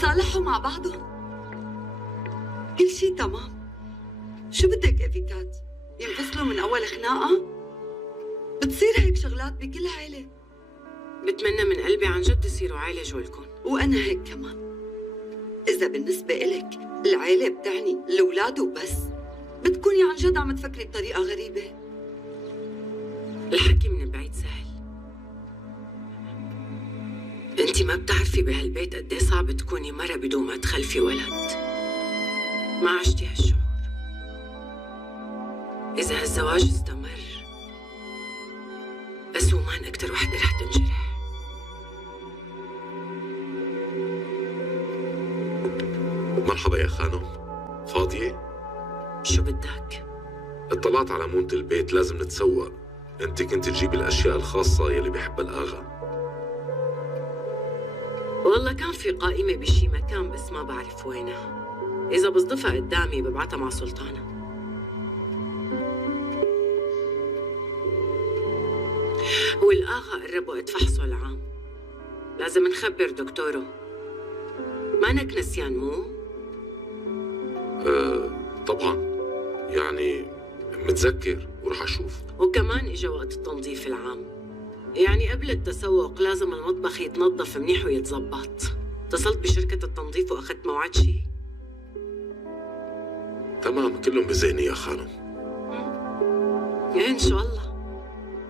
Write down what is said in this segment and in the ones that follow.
تصالحوا مع بعضهم. كل شي تمام. شو بدك افيكات؟ ينفصلوا من اول خناقه؟ بتصير هيك شغلات بكل عائله. بتمنى من قلبي عن جد تصيروا عائله جولكم. وانا هيك كمان. اذا بالنسبه إلك العائله بتعني الاولاد وبس، بتكوني عن جد عم تفكري بطريقه غريبه. الحكي من بعيد سهل. انتي ما بتعرفي بهالبيت قد ايه صعب تكوني مرة بدون ما تخلفي ولد. ما عشتي هالشعور. إذا هالزواج استمر أسومان أكتر وحدة رح تنجرح. مرحبا يا خانم، فاضية؟ شو بدك؟ اطلعت على مونة البيت، لازم نتسوق. انت كنت تجيبي الأشياء الخاصة يلي بيحبها الآغا. والله كان في قائمة بشي مكان بس ما بعرف وينها. إذا بصدفها قدامي ببعتها مع سلطانة. والآغا قرب وقت فحصه العام، لازم نخبر دكتوره. مانك نسيان مو؟ طبعا، يعني متذكر ورح أشوف. وكمان إجا وقت التنظيف العام، يعني قبل التسوق لازم المطبخ يتنظف منيح ويتظبط. اتصلت بشركة التنظيف وأخذت موعد شي؟ تمام، كلهم بذهني يا خانم. إيه إن شاء الله.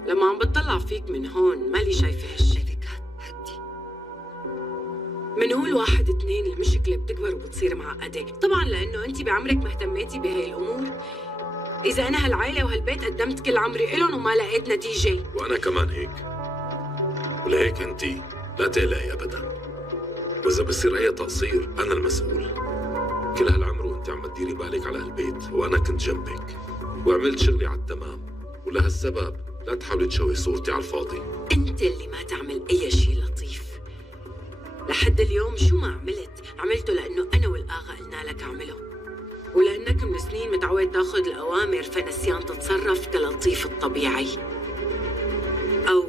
لما عم بتطلع فيك من هون مالي شايفة هالشي. هدي. منقول 1 2 المشكلة بتكبر وبتصير معقدة، طبعا لأنه أنت بعمرك ما اهتميتي بهاي الأمور. إذا أنا هالعائلة وهالبيت قدمت كل عمري إلهم وما لقيت نتيجة. وأنا كمان هيك، ولهيك أنت لا تقلقي أبدا. وإذا بصير أي تقصير أنا المسؤول. كل هالعمر وأنت عم تديري بالك على هالبيت وأنا كنت جنبك وعملت شغلي على التمام، ولهالسبب لا تحاولي تشوهي صورتي على الفاضي. أنت اللي ما تعمل أي شيء لطيف. لحد اليوم شو ما عملته لأنه أنا والآغا قلنا لك اعمله، ولأنك من سنين متعود تاخذ الأوامر فنسيان تتصرف كلطيف الطبيعي. أو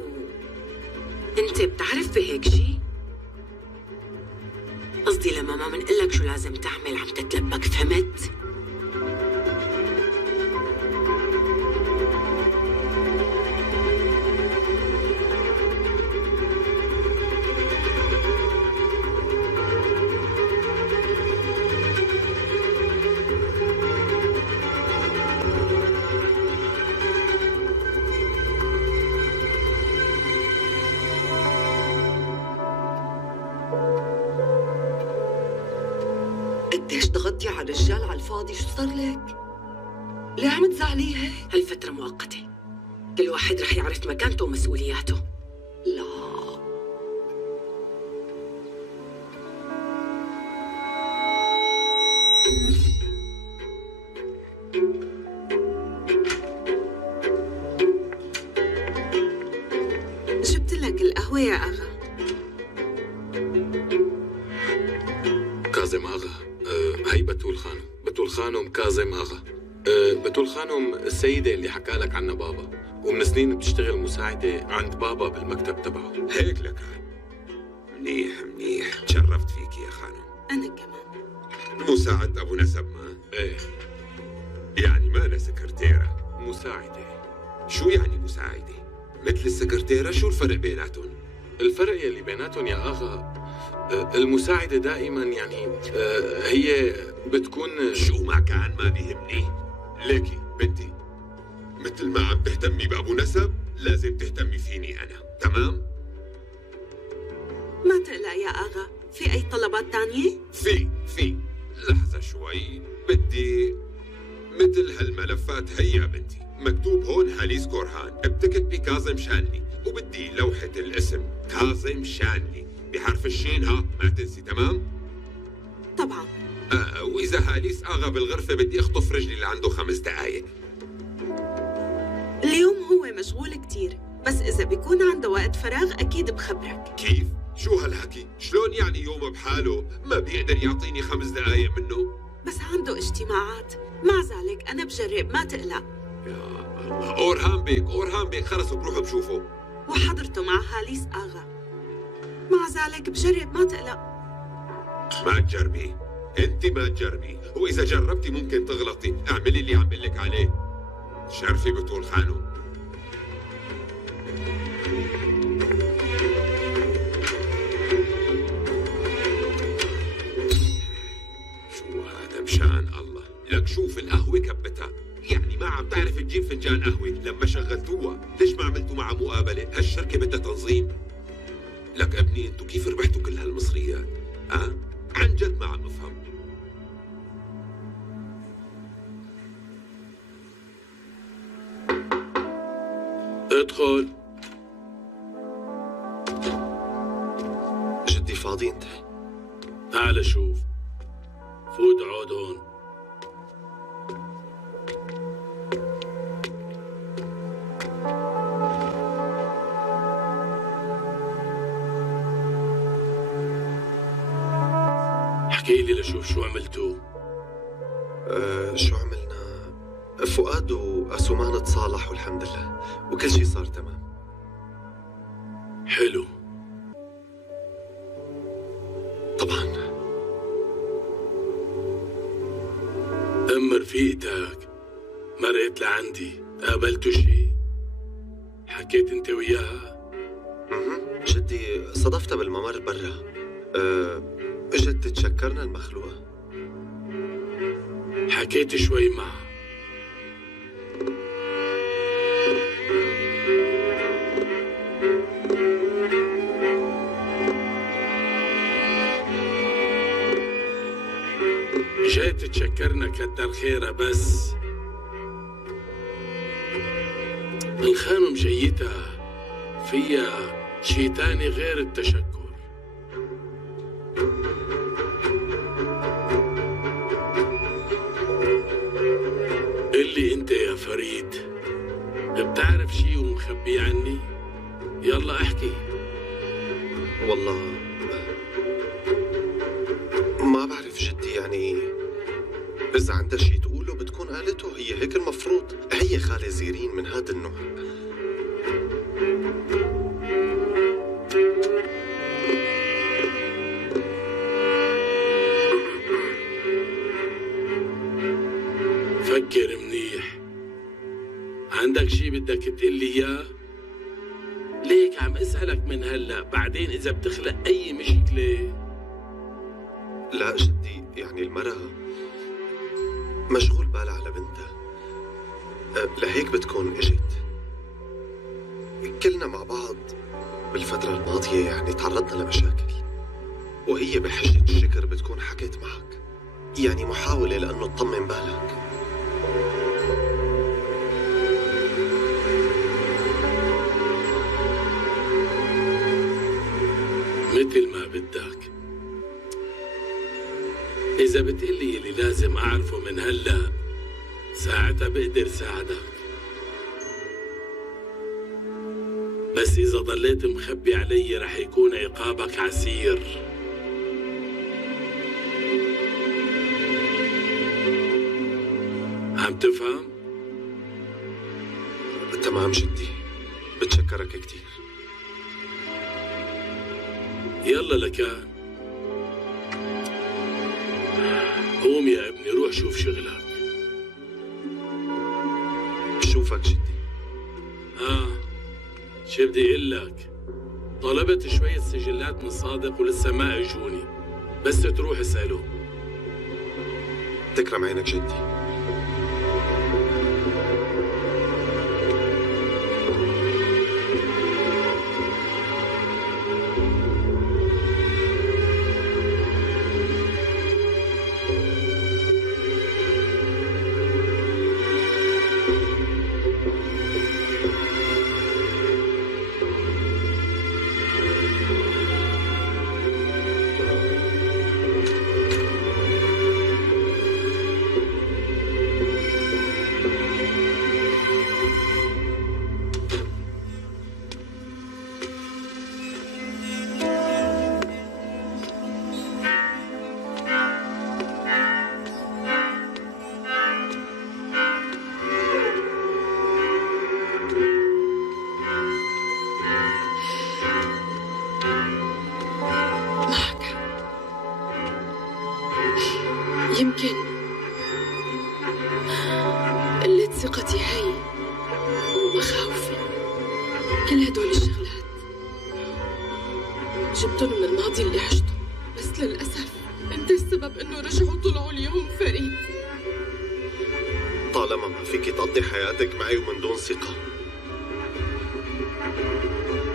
أنت بتعرف بهيك شيء؟ قصدي لما ما منقلك شو لازم تعمل عم تتلبك، فهمت؟ قديش ضغطتي على الرجال على الفاضي؟ شو صار لك؟ ليه عم تزعليه هيك؟ هالفترة مؤقتة، كل واحد رح يعرف مكانته ومسؤولياته. لا جبت لك القهوة يا أغا. كاظم آغا، هي بتول خانم. بتول خانم كاظم آغا. بتول خانم السيدة اللي حكى لك عنها بابا، ومن سنين بتشتغل مساعدة عند بابا بالمكتب تبعه. هيك لكان. منيح، تشرفت فيك يا خانم. أنا كمان. مساعد أبو نسب ما؟ ايه، يعني ما أنا سكرتيرة. مساعدة. شو يعني مساعدة؟ مثل السكرتيرة، شو الفرق بيناتهم؟ الفرق يلي بيناتهم يا آغا، المساعدة دائما يعني هي بتكون شو ما كان ما بيهمني. ليكي بنتي، مثل ما عم تهتمي بأبو نسب لازم تهتمي فيني أنا، تمام؟ ما تقلق يا آغا، في أي طلبات تانية؟ في لحظة شوي، بدي مثل هالملفات هي يا بنتي، مكتوب هون هاليس كورهان، بتكتبي كاظم شانلي، وبدي لوحة الاسم كاظم شانلي بحرف الشين، ها ما تنسي، تمام؟ طبعا. وإذا هاليس آغا بالغرفة بدي أخطف رجلي اللي عنده 5 دقايق. اليوم هو مشغول كتير، بس إذا بيكون عنده وقت فراغ أكيد بخبرك. كيف؟ شو هالحكي؟ شلون يعني يومه بحاله ما بيقدر يعطيني 5 دقايق منه؟ بس عنده اجتماعات، مع ذلك أنا بجرب، ما تقلق. يا الله، أورهان بيك خلص بروح بشوفه. وحضرته مع هاليس آغا، مع ذلك بجرب، ما تقلق. ما تجربي، انت ما تجربي، واذا جربتي ممكن تغلطي. اعملي اللي عم بقول لك عليه. شرفي بطول خانم. شو هذا مشان الله؟ لك شوف القهوة كبتها، يعني ما عم تعرف تجيب فنجان قهوة لما شغلتوها. ليش ما عملتوا معها مقابلة؟ هالشركة بدها تنظيم. لك ابني انتوا كيف ربحتوا كل هالمصريات؟ عن جد ما عم افهم. ادخل. جدي فاضي انت؟ تعال شوف. فوت عود هون. احكي لي لشوف شو عملتوا. شو عملنا؟ فؤاد وأسومان تصالحوا والحمد لله، وكل شيء صار تمام. حلو. طبعا. رفيقتك مرقت لعندي، قابلتوا شي؟ حكيت انت وياها؟ جدي صدفتها بالممر برا. اجت تتشكرنا المخلوقة. حكيت شوي معها؟ جاي تتشكرنا كتر خيرها، بس الخانم جيتها فيها شي تاني غير التشكر. اللي انت يا فريد بتعرف شي ومخبي عني؟ يلا احكي. والله ما بعرف جدي، يعني إذا عندها شي تقوله بتكون قالته، هي هيك المفروض. هي خالة زيرين من هذا النوع. فكر منيح، عندك شي بدك تقلي اياه؟ ليك عم اسألك من هلا، بعدين إذا بتخلق أي مشكلة. لا جدي، يعني المرأة مشغول بالها على بنتها، لهيك بتكون اجت. كلنا مع بعض بالفترة الماضية يعني تعرضنا لمشاكل، وهي بحجة الشكر بتكون حكيت معك، يعني محاولة لأنه تطمن بالك. مثل ما بدك. إذا بتقلي اللي لازم أعرفه من هلا، ساعتها بقدر ساعدك. بس إذا ضليت مخبي علي رح يكون عقابك عسير. عم تفهم؟ تمام جدي، بتشكرك كتير. يلا لكان، قوم يا ابني روح شوف شغلك. بشوفك جدي. شو بدي اقول لك؟ طلبت شوية سجلات من صادق ولسه ما اجوني، بس تروح اسأله. تكرم عينك جدي. يمكن قلة ثقتي هي ومخاوفي، كل هدول الشغلات جبتهم من الماضي اللي عشته، بس للأسف انت السبب انه رجعوا طلعوا اليوم فريد. طالما ما فيك تقضي حياتك معي ومن دون ثقة،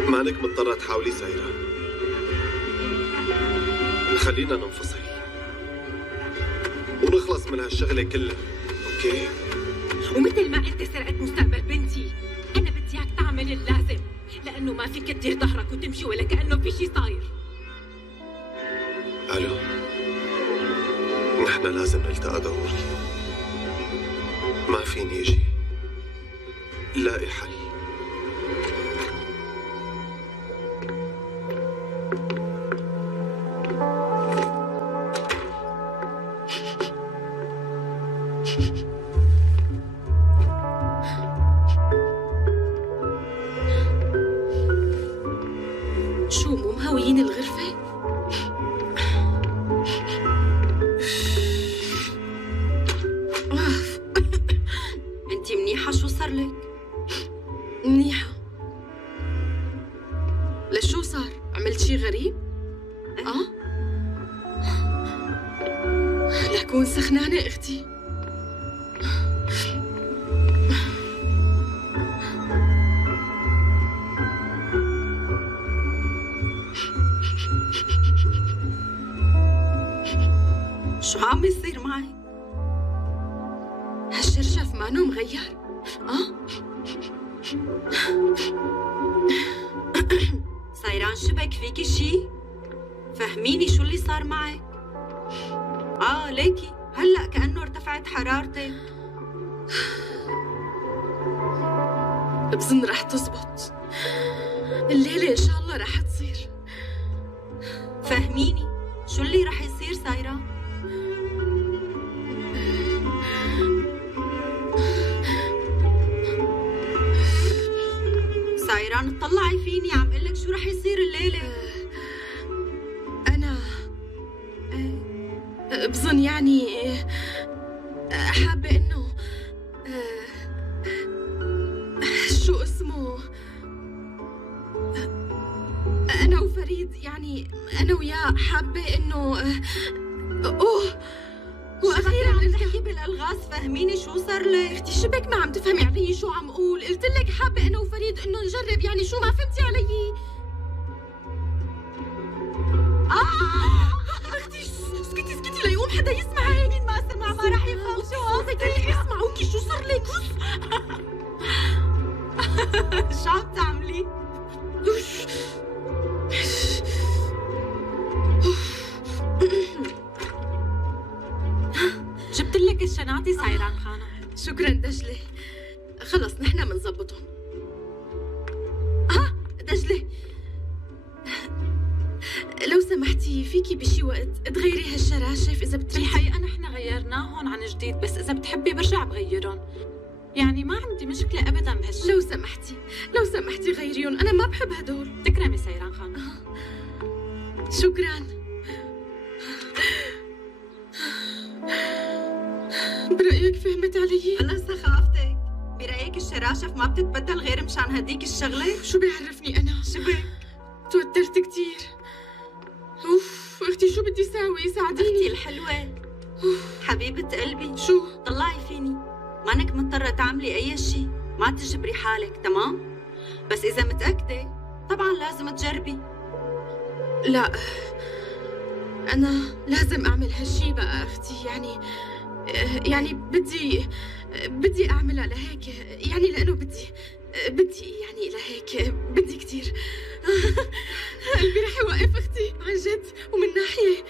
مانك مضطرة تحاولي سايرة. خلينا ننفصل ونخلص من هالشغلة كلها، اوكي؟ ومثل ما انت سرقت مستقبل بنتي، انا بدي اياك تعمل اللازم، لانه ما فيك تدير ظهرك وتمشي ولا كانه في شيء صاير. الو، نحن لازم نلتقى ضروري، ما فيني اجي، لاقي حل. شو مو مهويين الغرفة؟ انتي منيحة؟ شو صار لك؟ منيحة. لشو صار؟ عملت شي غريب؟ لكون سخنانة اختي. شو عم يصير معي؟ هالشرشف مانو مغير؟ سايران شبك فيكي شي؟ فهميني شو اللي صار معك؟ ليكي هلأ كأنه ارتفعت حرارتك. بظن رح تزبط الليلة، إن شاء الله رح تصير. فهميني شو اللي رح يصير سايران؟ سايران اطلعي فيني، عم قلك شو رح يصير الليلة. أنا بظن يعني حابة إنه شو اسمه، أنا وفريد، يعني أنا وياه حابة إنه وأخيرا عم تحكي بالألغاز. فهميني شو صار لك؟ اختي شبك ما عم تفهمي علي شو عم قول؟ قلت لك حابة أنا وفريد إنه نجرب، يعني شو ما فهمتي علي؟ اختي اسكتي ليقوم حدا يسمعك. مين ما سمع ما رح يفهم شو قصدك. يسمعوكي شو صار لك؟ شو عم تعملي؟ جبت لك الشناطي سايران خانم. شكرا دجلة، خلص نحن منظبطهم. دجلة لو سمحتي فيكي بشي وقت تغيري هالشراشف إذا بتريدي. بالحقيقة نحن غيرناهن عن جديد، بس إذا بتحبي برجع بغيرهم، يعني ما عندي مشكلة أبداً بهالشي. لو سمحتي غيريهم، أنا ما بحب هدول. تكرمي سايران خانم. شكرا. برأيك فهمت علي؟ أنا سخافتك. برأيك الشراشف ما بتتبدل غير مشان هديك الشغلة؟ شو بيعرفني أنا؟ شبك؟ توترت كتير. أختي شو بدي ساوي؟ ساعديني. أختي الحلوة، حبيبة قلبي، شو؟ طلعي فيني، مانك مضطرة تعملي أي شي، ما تجبري حالك، تمام؟ بس إذا متأكدة طبعاً لازم تجربي. لا، أنا لازم أعمل هالشي بقى أختي، يعني بدي أعملها لهيك، يعني لأنه بدي يعني لهيك بدي كتير. قلبي رح يوقف أختي عن جد، ومن ناحية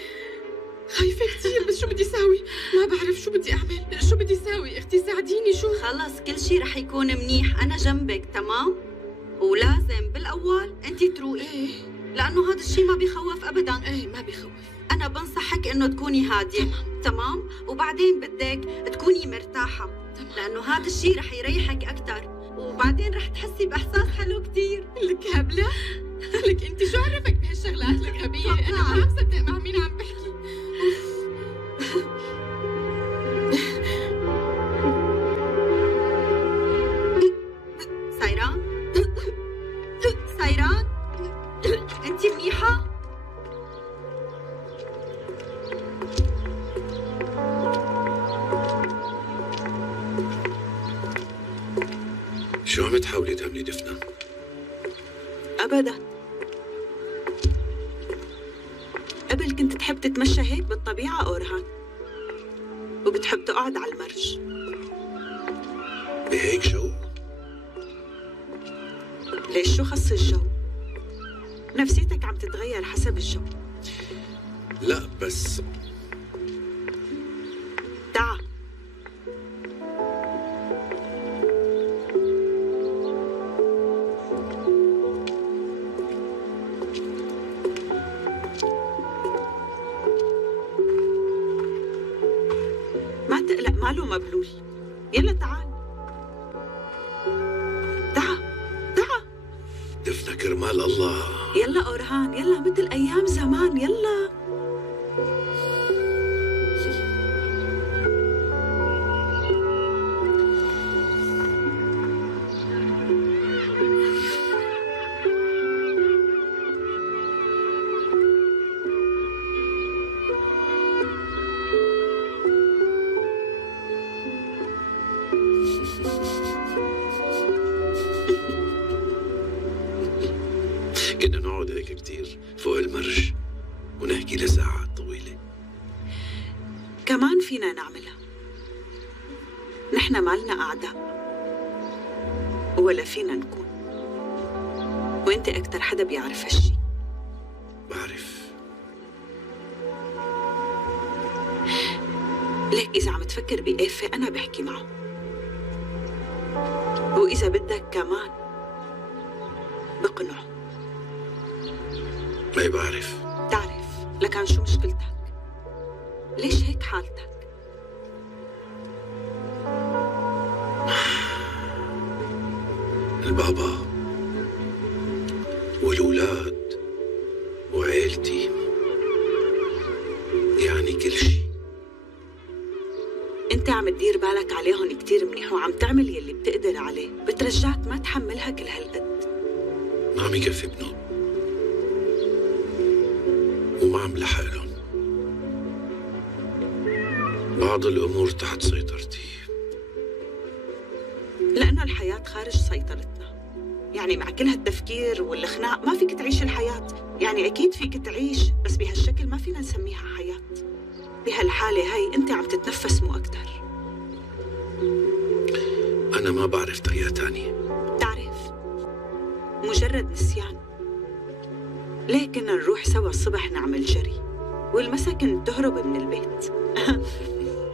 خايفة كتير، بس شو بدي ساوي؟ ما بعرف شو بدي أعمل، شو بدي ساوي؟ أختي ساعديني. شو؟ خلص كل شي رح يكون منيح، أنا جنبك، تمام؟ ولازم بالأول أنت تروقي، لأنه هذا الشي ما بيخوف أبداً. ما بيخوف. أنا بنصحك إنه تكوني هادية، تمام؟ وبعدين بدك تكوني مرتاحة، لأنه هذا الشي رح يريحك أكتر، وبعدين رح تحسي بإحساس حلو كتير. لك هبلة؟ لك أنت شو عرفك بهالشغلات لك غبية؟ أنا ما عم صدق مع مين عم بحكي. شو عم تحاولي تعملي دفنة؟ أبدا. قبل كنت تحب تتمشى هيك بالطبيعة أورهان، وبتحب تقعد على المرج. بهيك جو؟ ليش شو خص الجو؟ نفسيتك عم تتغير حسب الجو. لا بس تعال. ما تقلق، ماله مبلول. يلا تعال تعال تعال. دفنة كرمال الله. يلا أورهان، يلا مثل أيام زمان، يلا. كنا نقعد هيك كتير فوق المرج ونحكي لساعات طويلة. كمان فينا نعملها. نحن مالنا أعداء ولا فينا نكون، وانت أكتر حدا بيعرف هالشي. بعرف. ليك إذا عم تفكر بآفة أنا بحكي معه، وإذا بدك كمان بقنعه. ما بعرف. تعرف لكان شو مشكلتك؟ ليش هيك حالتك؟ البابا والأولاد وعيلتي، يعني كل شي. انت عم تدير بالك عليهم كتير منيح، وعم تعمل يلي بتقدر عليه. بترجاك ما تحملها كل هالقد. ما عم يكفي بنوم وما عم لحق لهم. بعض الأمور تحت سيطرتي، لأنه الحياة خارج سيطرتنا. يعني مع كل هالتفكير والخناق ما فيك تعيش الحياة. يعني أكيد فيك تعيش، بس بهالشكل ما فينا نسميها حياة. بهالحالة هاي أنت عم تتنفس مو أكتر. أنا ما بعرف طريقة تانية. تعرف، مجرد نسيان. ليه كنا نروح سوا الصبح نعمل جري، والمسا كنت تهرب من البيت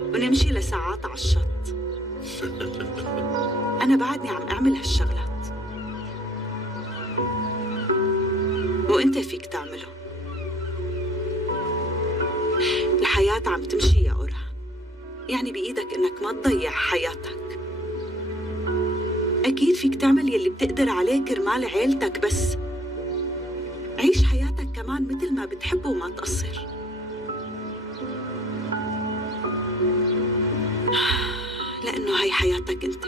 ونمشي لساعات على الشط. أنا بعدني عم أعمل هالشغلات، وأنت فيك تعمله. الحياة عم تمشي يا أورهان، يعني بإيدك إنك ما تضيع حياتك. أكيد فيك تعمل يلي بتقدر عليه كرمال عيلتك، بس عيش حياتك كمان مثل ما بتحب وما تقصر. لأنه هاي حياتك أنت.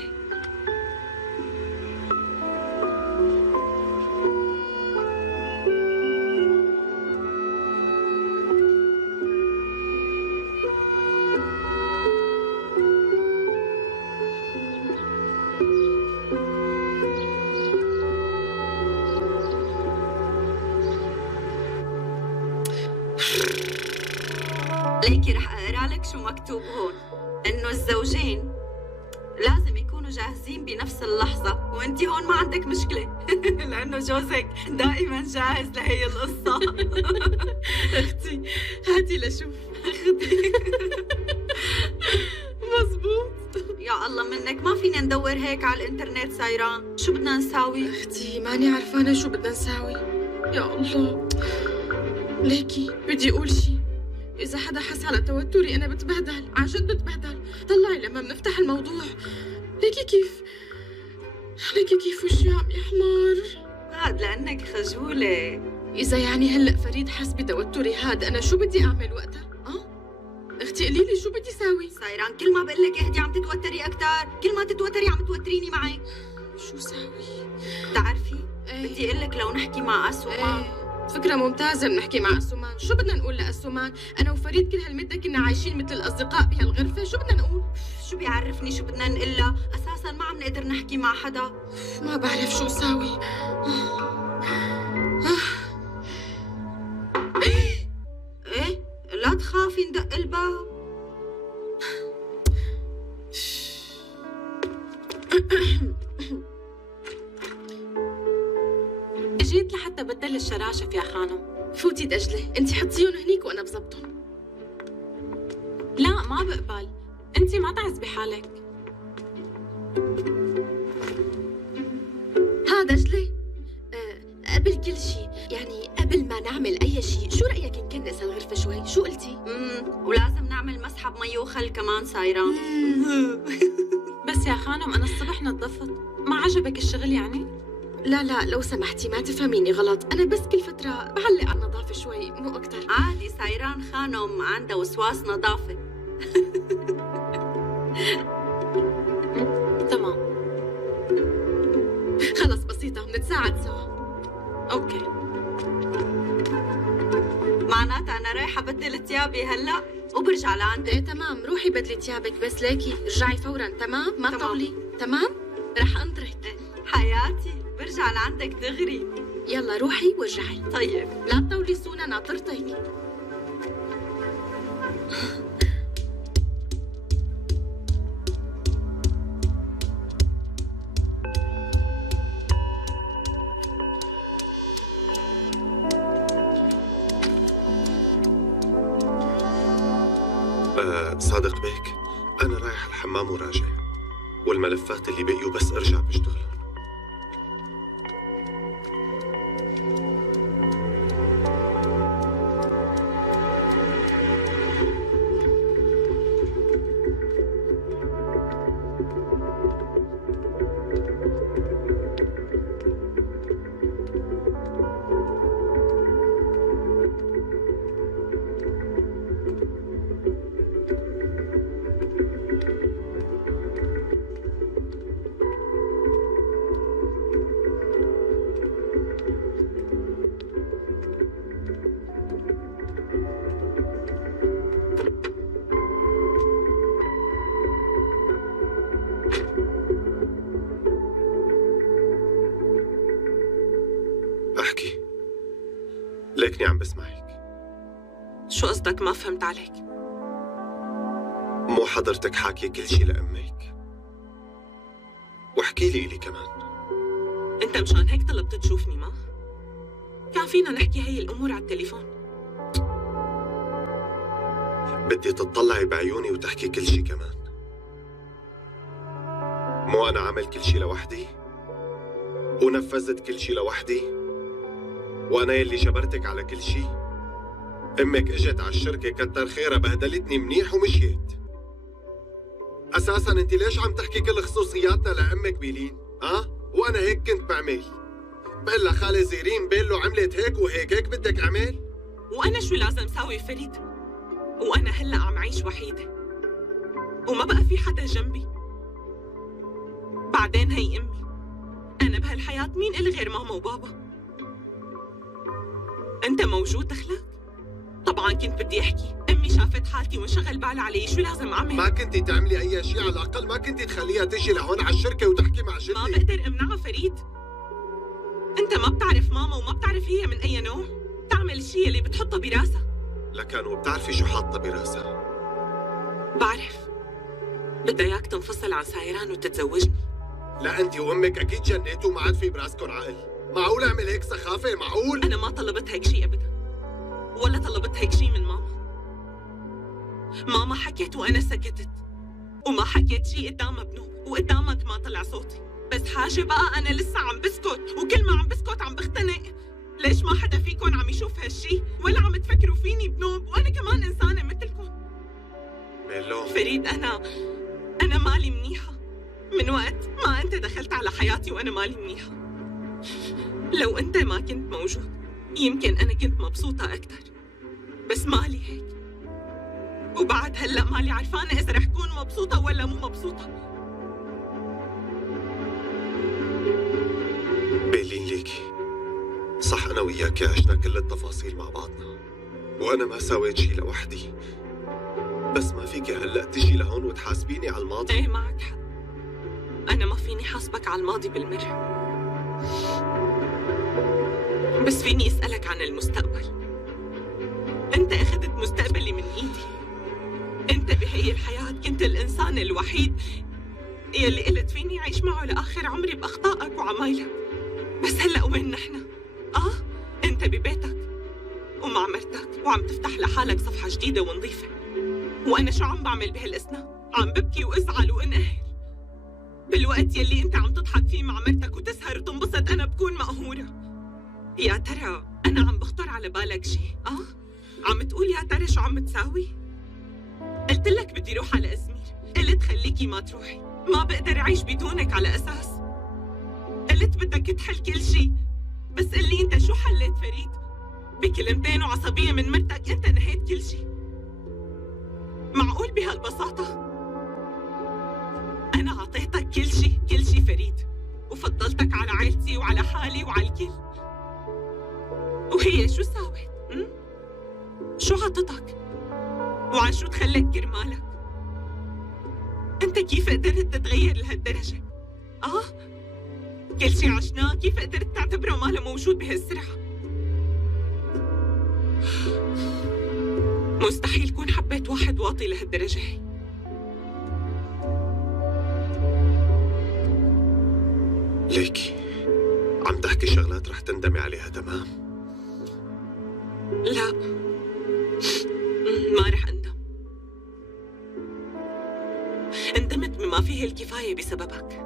ليكي رح أقرأ لك شو مكتوب هون، إنه الزوجين لازم يكونوا جاهزين بنفس اللحظة، وانتي هون ما عندك مشكلة لأنه جوزك دائما جاهز لهي القصة. أختي هاتي لشوف. أختي مزبوط. يا الله منك، ما فينا ندور هيك على الإنترنت سايران. شو بدنا نساوي؟ أختي ماني عرفانة شو بدنا نساوي. يا الله، ليكي بدي أقول شي. إذا حدا حس على توتري أنا بتبهدل، عن جد بتبهدل. طلعي لما بنفتح الموضوع. ليكي كيف وشي عم يحمر. هاد لأنك خجولة. إذا يعني هلأ فريد حس بتوتري هاد، أنا شو بدي أعمل وقتها؟ أختي قولي لي شو بدي ساوي؟ سايران كل ما بقول لك اهدي عم تتوتري أكتر، كل ما تتوتري عم توتريني معك. شو ساوي؟ بتعرفي؟ ايه. بدي أقول لك لو نحكي مع أسوأ ايه فكرة ممتازة بنحكي مع أسومان. شو بدنا نقول لأسومان؟ أنا وفريد كل هالمدة كنا عايشين مثل الأصدقاء بهالغرفة، شو بدنا نقول؟ شو بيعرفني شو بدنا نقلها؟ أساساً ما عم نقدر نحكي مع حدا. ما بعرف شو ساوي. إيه؟ لا تخافي ندق الباب. اجيت لحتى بدل الشراشف يا خانم. فوتي دجلة، انت حطيهم هنيك وأنا بظبطهم. لا ما بقبل، انت ما تعذبي حالك. ها دجلة، قبل كل شيء يعني قبل ما نعمل أي شيء، شو رأيك نكنس الغرفة شوي؟ شو قلتي؟ ولازم نعمل مسحة بمي وخل كمان سايران. بس يا خانم أنا الصبح نظفت، ما عجبك الشغل يعني؟ لا لا لو سمحتي ما تفهميني غلط، أنا بس كل فترة بعلق على النظافة شوي مو أكتر. عادي، سايران خانم عندها وسواس نظافة. تمام خلص بسيطة، بنتساعد سوا. أوكي. معناتها أنا رايحة بدل ثيابي هلأ وبرجع لعندك. ايه تمام، روحي بدلي ثيابك بس ليكي رجعي فورا. تمام؟ ما تمام. تطولي. تمام؟ رح أنطرك. حياتي برجع لعندك دغري. يلا روحي وارجعي. طيب. لا تطولي سونا، ناطرتك. صادق بيك، أنا رايح الحمام وراجع، والملفات اللي بقيوا بس أرجع بشتغلهم. أحكي، ليكني عم بسمعك. شو قصدك؟ ما فهمت عليك. مو حضرتك حاكي كل شي لأمك؟ واحكي لي إلي كمان. انت مشان هيك طلبت تشوفني؟ ما كان فينا نحكي هي الامور على التليفون. بدي تطلعي بعيوني وتحكي كل شي كمان. مو أنا عامل كل شي لوحدي ونفذت كل شي لوحدي، وأنا يلي جبرتك على كل شي. أمك اجت على الشركة كتر خيرها، بهدلتني منيح ومشيت. أساساً أنت ليش عم تحكي كل خصوصياتنا لأمك بيلين؟ وأنا هيك كنت بعمل. بقول لها خالي زيرين بيلو عملت هيك وهيك، هيك بدك أعمل؟ وانا شو لازم ساوي فريد؟ وانا هلا عم عيش وحيدة وما بقى في حدا جنبي. بعدين هي امي، انا بهالحياة مين إلي غير ماما وبابا؟ انت موجود دخلك؟ طبعا كنت بدي احكي، امي شافت حالتي وانشغل بالها علي، شو لازم اعمل؟ ما كنتي تعملي اي شيء، على الاقل ما كنتي تخليها تجي لهون على الشركه وتحكي مع جدي. ما بقدر امنعها فريد. انت ما بتعرف ماما وما بتعرف هي من اي نوع، تعمل الشيء اللي بتحطه براسها. لكن وبتعرفي شو حاطه براسها؟ بعرف، بدها اياك تنفصل عن سايران وتتزوجني. لا انت وامك اكيد جنيتوا وما عاد في براسكم عقل. معقول اعمل هيك سخافه؟ معقول؟ انا ما طلبت هيك شيء ابدا، ولا طلبت هيك شيء من ماما. ماما حكت وانا سكتت، وما حكيت شيء قدام ابنه، وقدامك ما طلع صوتي. بس حاجه بقى انا لسه عم بسكت، وكل ما عم بسكت عم بختنق. ليش ما حدا فيكم عم يشوف هالشيء، ولا عم تفكروا فيني بنوب وانا كمان انسانه مثلكم؟ ميلو فريد، انا مالي منيحه من وقت ما انت دخلت على حياتي، وانا مالي منيحه. لو انت ما كنت موجود يمكن انا كنت مبسوطه اكثر، بس مالي هيك. وبعد هلا مالي عرفانه اذا رح كون مبسوطه ولا مو مبسوطه. بيلين ليكي صح أنا وياك عشنا كل التفاصيل مع بعضنا، وأنا ما سويت شي لوحدي، بس ما فيك هلأ تجي لهون وتحاسبيني على الماضي. ايه معك حق، أنا ما فيني حاسبك على الماضي بالمرة، بس فيني أسألك عن المستقبل. أنت أخذت مستقبلي من إيدي. أنت بهي الحياة كنت الإنسان الوحيد يلي قلت فيني أعيش معه لآخر عمري بأخطائك وعمايلك. بس هلأ وين نحن؟ أنت ببيتك ومع مرتك وعم تفتح لحالك صفحة جديدة ونظيفة، وأنا شو عم بعمل بهالأثناء؟ عم ببكي وأزعل وأنقهر. بالوقت يلي أنت عم تضحك فيه مع مرتك وتسهر وتنبسط أنا بكون مقهورة. يا ترى أنا عم بخطر على بالك شي؟ عم تقول يا ترى شو عم تساوي؟ قلت لك بدي روح على أزمير، قلت خليكي ما تروحي، ما بقدر أعيش بدونك على أساس. قلت بدك تحل كل شي، بس قلي أنت شو حليت فريد؟ بكلمتين وعصبية من مرتك أنت نهيت كل شي. معقول بهالبساطة؟ أنا عطيتك كل شي فريد، وفضلتك على عائلتي وعلى حالي وعلى الكل، وهي شو ساوت؟ شو عطتك؟ وعن شو تخلت كرمالك؟ أنت كيف قدرت تتغير لهالدرجة؟ كل شي عشناه كيف قدرت تعتبره ما له موجود بهالسرعة؟ مستحيل كون حبيت واحد واطي لهالدرجة هي. ليكي عم تحكي شغلات رح تندمي عليها، تمام؟ لا، ما رح أندم. اندمت بما فيه الكفاية بسببك.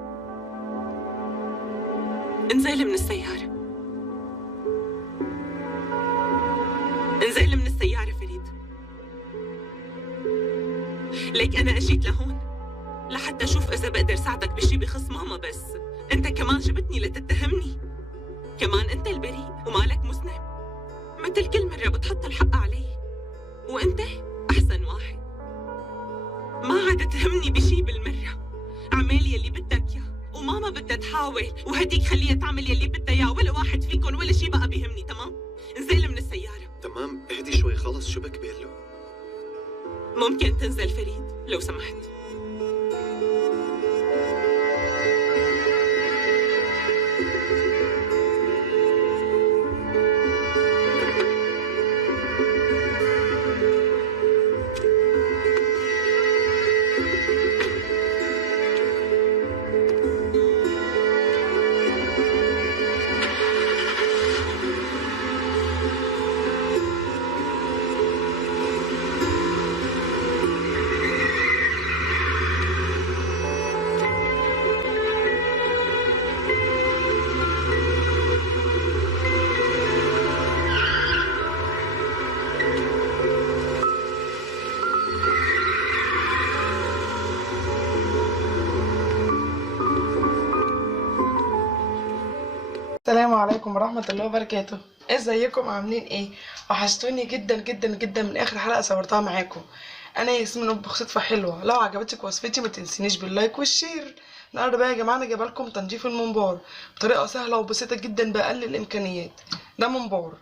انزل من السيارة، انزل من السيارة فريد. ليك أنا أجيت لهون لحتى أشوف إذا بقدر ساعدك بشي بخص ماما، بس أنت كمان جبتني لتتهمني. كمان أنت البريء ومالك مذنب، مثل كل مرة بتحط الحق علي، وأنت أحسن واحد. ما عاد تهمني بشي بالمرة. اعمل يلي بدك إياه، وماما بدها تحاول، وهديك خليها تعمل يلي بدها إياه، ولا واحد فيكم ولا شي بقى بيهمني، تمام؟ انزل من السيارة. تمام، اهدي شوي خلص، شو بك بيلو؟ ممكن تنزل فريد لو سمحت؟ السلام عليكم ورحمة الله وبركاته. ازيكم عاملين ايه؟ وحشتوني جدا جدا جدا من اخر حلقة صورتها معاكم. انا ياسمين اطبخ صدفة حلوة. لو عجبتك وصفتي ما تنسينيش باللايك والشير. النهارده بقى يا جماعة انا جايبه لكم تنظيف الممبار بطريقة سهلة وبسيطة جدا بأقل الامكانيات. ده ممبار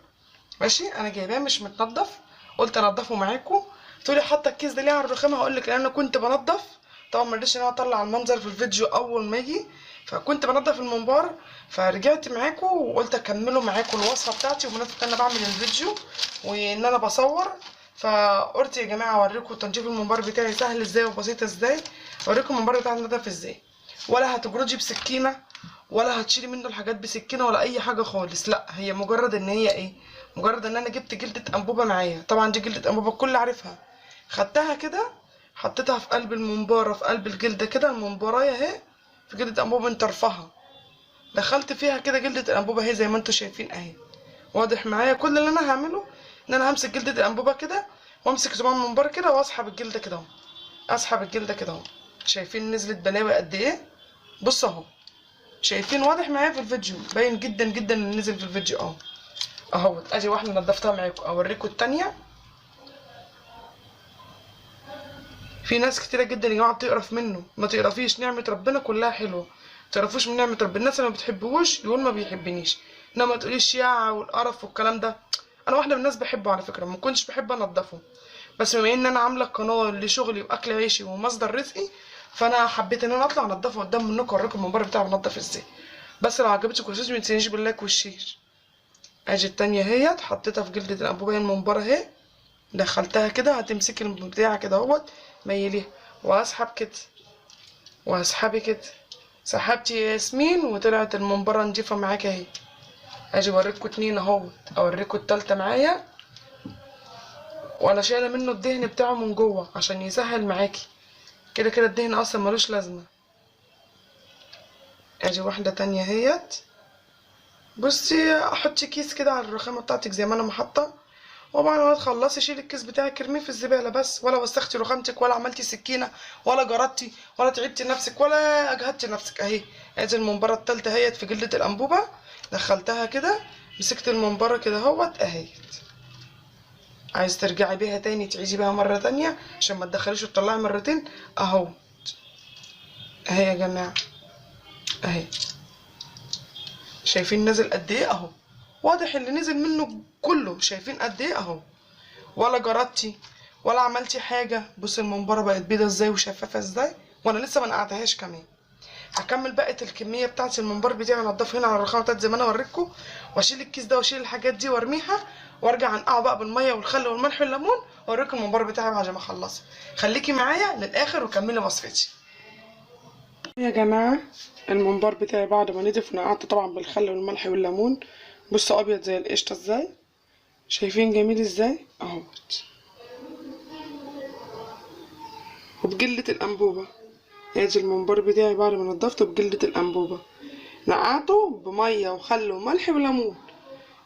ماشي، انا جايباه مش متنضف، قلت انضفه معاكم. تقولي حاطه الكيس ده ليه على الرخامة؟ هقول لك لان انا كنت بنضف، طبعا ما رضيتش ان انا اطلع المنظر في الفيديو اول ما اجي، فكنت بنضف الممبار فرجعت معاكم وقلت اكمله معاكم الوصفه بتاعتي، وبمناسبه ان انا بعمل الفيديو وان انا بصور، فقلت يا جماعه اوريكم تنظيف الممبار بتاعي سهل ازاي وبسيط ازاي. اوريكم الممبار بتاعي نضف ازاي، ولا هتجرجي بسكينه ولا هتشيلي منه الحاجات بسكينه ولا اي حاجه خالص، لا هي مجرد ان هي ايه، مجرد ان انا جبت جلده انبوبه معايا. طبعا دي جلده انبوبه الكل عارفها، خدتها كده حطيتها في قلب الممباره، في قلب الجلده كده، الممبرايه اهي في جلده انبوبه طرفها، دخلت فيها كده جلده الانبوبه اهي زي ما انتم شايفين اهي. واضح معايا؟ كل اللي انا هعمله ان انا همسك جلده الانبوبه كده وامسك زمام الممبار كده واسحب الجلده كده اهو، اسحب الجلده كده اهو. شايفين نزلت بلاوي قد ايه؟ بص اهو، شايفين؟ واضح معايا في الفيديو، باين جدا جدا اللي نزل في الفيديو اهو. اهوت ادي واحده نضفتها معاكم، اوريكم التانيه. في ناس كتيره جدا يا جماعه بتقرف منه، ما تقرفيش، نعمه ربنا كلها حلوه، ما تقرفوش من نعمه ربنا. الناس اللي ما بتحبوش يقول ما بيحبنيش، انما تقوليش يا والقرف والكلام ده. انا واحده من الناس بحبه على فكره، ما كنتش بحب انضفه، بس بما ان انا عامله قناه لشغلي واكل عيشي ومصدر رزقي، فانا حبيت ان انا اطلع انضفه قدام منكم اوريكم المنبر بتاعي بنضف ازاي. بس لو عجبتكم الفيديو ما تنسيش باللايك والشير. اجي التانية اهيت حطيتها في جلدة الانبوبة المنبرة اهي، دخلتها كده. هتمسكي البتاعة كده اهوت ميليها واسحب كده واسحبي كده. سحبتي يا ياسمين وطلعت المنبرة نضيفة معاكي اهي. اجي اوريكوا اتنين اهوت، اوريكوا التالتة معايا وانا شايلة منه الدهن بتاعه من جوه عشان يسهل معاكي. كده كده الدهن اصلا ملوش لازمة. اجي واحدة تانية اهيت. بصي احطي كيس كده على الرخامه بتاعتك زي ما انا محطه، وبعد ما تخلصي شيلي الكيس بتاعك ارميه في الزباله بس، ولا وسختي رخامتك ولا عملتي سكينه ولا جردتي ولا تعبتي نفسك ولا اجهدتي نفسك. اهي ادي المنبره التالتة اهيت في جلده الانبوبه، دخلتها كده مسكت المنبره كده اهوت اهيت. عايز ترجعي بيها تاني تعيدي بيها مره تانية عشان ما تدخليش وتطلعي مرتين اهو. اهي يا جماعه اهي، شايفين نزل قد ايه اهو، واضح اللي نزل منه كله. شايفين قد ايه اهو، ولا جردتي ولا عملتي حاجه. بص المنبره بقت بيضه ازاي وشفافه ازاي، وانا لسه ما نقعتهاش كمان. هكمل بقيه الكميه بتاعه المنبر بتاعي انضفه هنا على الرخامه بتاعتي زي ما انا وريتكم، واشيل الكيس ده واشيل الحاجات دي وارميها، وارجع انقعه بقى بالميه والخل والملح والليمون واوريكم المنبر بتاعي بعد ما اخلصه. خليكي معايا للاخر وكملي وصفتي يا جماعه. المنبر بتاعي بعد ما نضف نقعته طبعا بالخل والملح والليمون. بصوا ابيض زي القشطه ازاي، شايفين جميل ازاي اهوت. وبجلة الانبوبه، ادي المنبر بتاعي بعد ما نضفته بجلة الانبوبه، نقعته بميه وخل وملح وليمون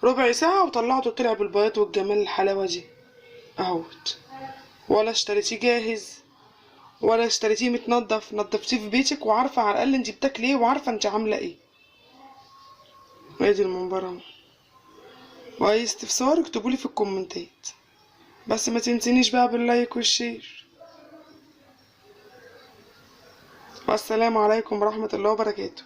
ربع ساعه وطلعته طلع بالبياض والجمال الحلاوه دي اهوت. ولا اشتريتيه جاهز ولا اشتريتيه متنضف، نضفتيه في بيتك وعارفه على الاقل انت بتاكلي ايه وعارفه انت عامله ايه. وادي المنبر اهو. واي استفسار اكتبولي في الكومنتات، بس ما تنسينيش بقى باللايك والشير. والسلام عليكم ورحمه الله وبركاته.